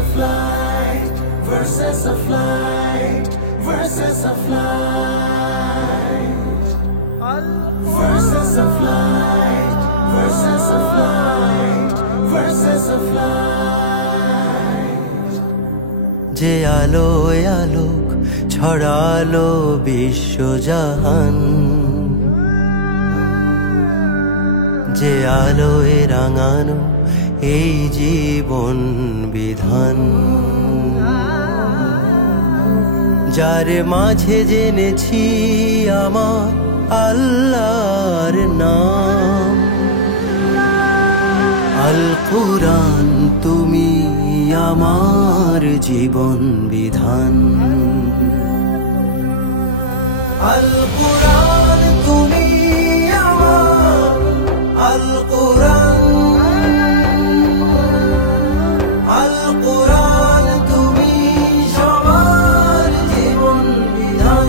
of light, verses of light, verses of light, verses of light, verses of light, verses of light. যে আলোয় আলোক ছড়ালো বিশ্বজাহান, যে আলোয় রাঙানো এই জীবন বিধান, যার মাঝে জেনেছি আমার আল্লাহর নাম। আল কুরআন তুমি আমার জীবন বিধান, আল কুরআন তুমি আমার, আল কুরআন, আল কুরআন তুমি সবার জীবন বিধান।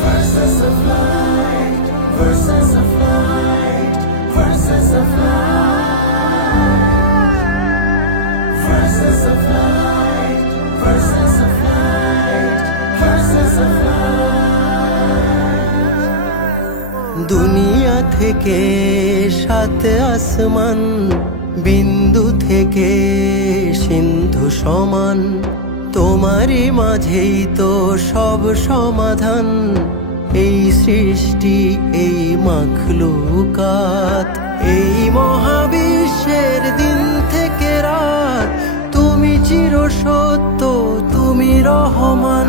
Verses of light, verses of light, verses of light, verses of light, verses of light, verses of light. দুনিয়া থেকে সাত আসমান, বিন্দু থেকে সিন্ধু সমান, তোমারই মাঝেই তো সব সমাধান। এই সৃষ্টি, এই মাখলুকাত, এই মহাবিশ্বের দিন থেকে রাত, তুমি চিরসত্য, তুমি রহমান।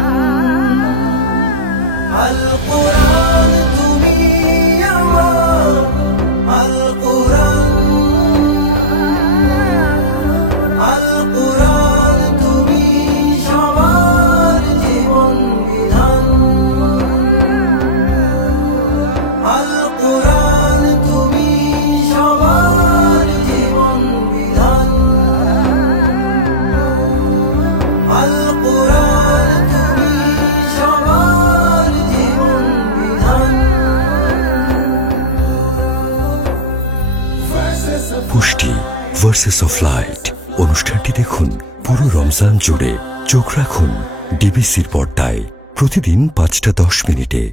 আল কুরআন তুমি আমার, আল কুরআন, আল কুরআন তুমি সবার জীবন বিধান, আল কুরআন তুমি সবার জীবন বিধান, আল কুরআন তুমি সবার জীবন বিধান। পুষ্টি ভার্সেস অফ লাইট অনুষ্ঠানটি দেখুন পুরো রমজান জুড়ে। চোখ রাখুন ডিবিসির পর্দায় প্রতিদিন 5টা 10 মিনিটে।